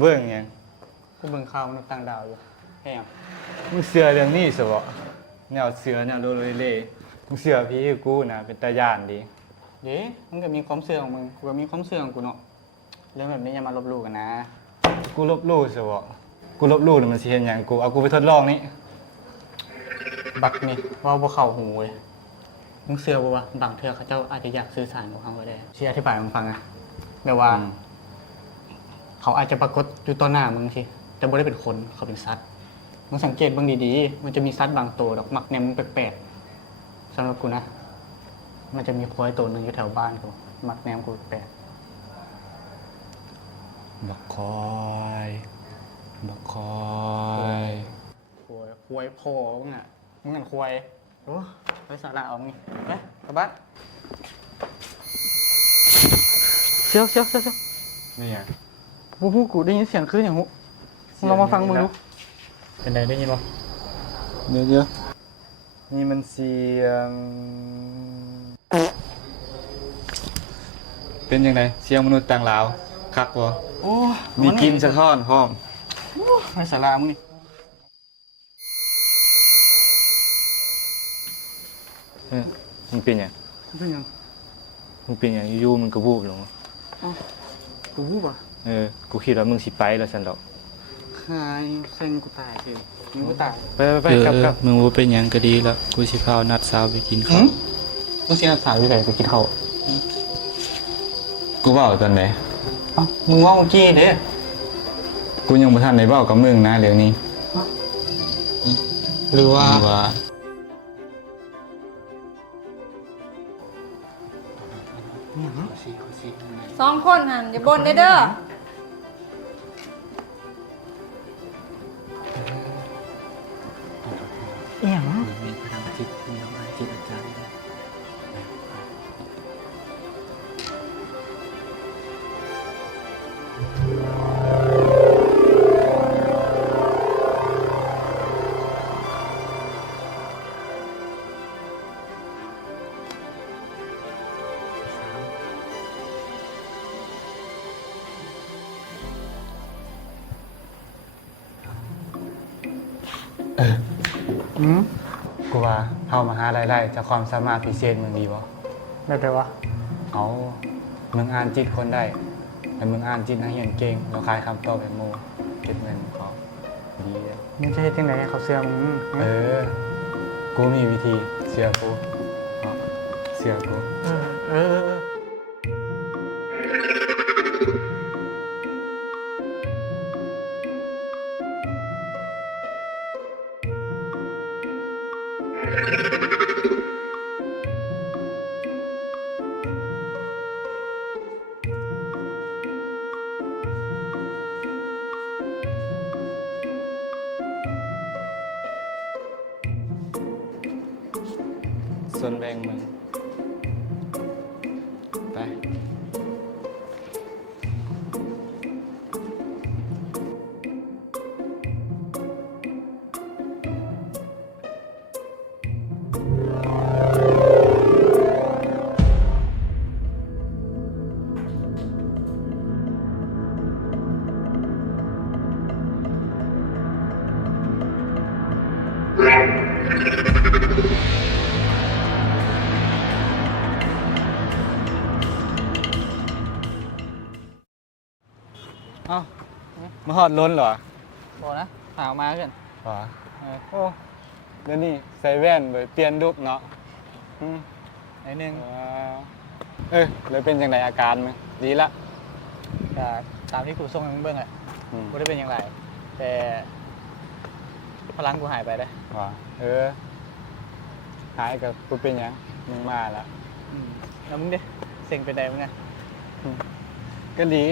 เบิ่งหยัง กูเบิ่งข่าวมนุษย์ต่างดาวอยู่แค่ยัง มึงเชื่อเรื่องนี้ซะบ่แนวเสือแนวโลโลเล่มึงเชื่อพี่กูนะเป็นตาย่านดี เด้มึงก็มีความเชื่อของมึงกูก็มีความเชื่อของกูเนาะเรื่องแบบนี้อย่ามาลบหลู่กันนะ กูลบหลู่ซะบ่กูลบหลู่นี่มันสิเฮ็ดหยังกูเอากูไปทดลองนี่ บักนี่เว่าบ่เข้าหูเว้ยมึงเชื่อบ่ว่าบางเทื่อเขาเจ้าอาจจะอยากสื่อสารกับเขาก็ได้สิอธิบายให้มึงฟังนะแบบว่า เขาอาจจะปรากฏอยู่ต่อหน้ามึงสิแต่บ่ได้เป็นคนเขาเป็นสัตว์มึงสังเกตเบิ่งดีๆมันจะมีสัตว์บางตัวดอกมักแนมมึงแปลกๆสำหรับกูนะมันจะมีควายตัวหนึงอยู่แถวบ้านกูมักแนมกูแปลก บักคอยบักคอย ควายพ่อมึงอ่ะมึงนั่นควายโอ้ไปสาระเอามึงไปกลับบ้านเสียว นี่หยัง หูกูได้ยินเสียงคลื่นอย่างหูมึงลองมาฟังมึงดูเป็นไรได้ยินบ่ เดี๋ยวนี่มันเสียงเป็นยังไงเสียงมนุษย์ต่างดาวคักบ่ โอ้ มีกินสะท้อนพร้อม ไปสาระมึงนี่ มันเป็นหยัง เป็นยัง มันเป็นหยังอยู่ๆมันก็วูบลง กูวูบอ่ะ กูคิดว่ามึงสิไปแล้วซั่นดอก หายเซ็งกูตายสิมึงกูตาย ไปกลับ มึงว่าเป็นหยังก็ดีแล้วกูสิพานัดสาวไปกินข้าว มึงเสียสาวอยู่ไหนไปกินข้าว กูเว้าตอนไหน เอ้ามึงว่าเมื่อกี้เด้ กูยังบ่ทันได้เว้ากับมึงนะเรื่องนี้ หรือว่า ว่า สองคนหันอย่าบ่นเด้อ เอียง มีพลังจิตมีน้องอาจิตอาจารย์ กูว่าเฮามหาลัยจากความสามารถพิเศษมึงดีบ่ แบบไรวะ เอามึงอ่านจิตคนได้แต่มึงอ่านจิตนักเรียนเก่งแล้วคายคำตอบแบบโมเก็บเงินเขาดีเลย มึงจะเฮ็ดจังไดให้เขาเชื่อมึง กูมีวิธีเชื่อกูเนาะเชื่อกู เออ ส่วนแบ่งมึงไปเอ้ามาฮอดล้นเหรอ บอกนะหามาเพื่อน เหรอโอ้เดี๋ยวนี้ใส่แว่นไปเปลี่ยนลุคเนาะ ไอ้นึง เลยเป็นยังไงอาการมึงดีละ ก็ตามที่กูส่งให้มึงเบิ่งแหละ กูได้เป็นอย่างไร แต่พลังกูหายไปได้ ว่าหายกับกูเป็นหยังมึงมาละ แล้วมึงดิเซ็งไปได้มึงไง ก็ดี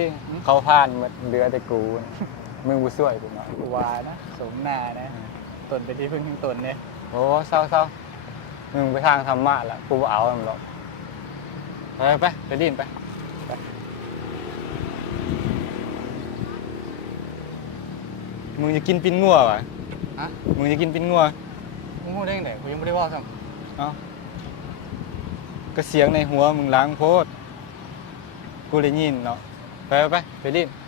เขาผ่านหมดเหลือแต่กูนะมึงกูช่วยกูหน่อย กูวานะสมหน้านะตนไปที่พึ่งทั้งตนเนี่ย โอ้เศร้ามึงไปทางธรรมะละกูบ่เอามันหรอกไปดินไปมึงจะกินปิ้นงัววะ ฮะ มึงจะกินปิ้นงัว มึงพูดได้ยังไงกูยังไม่ได้ว่าซ้ เอ้าก็เสียงในหัวมึงล้างโพดกูได้ยินเนาะไปดิน ำ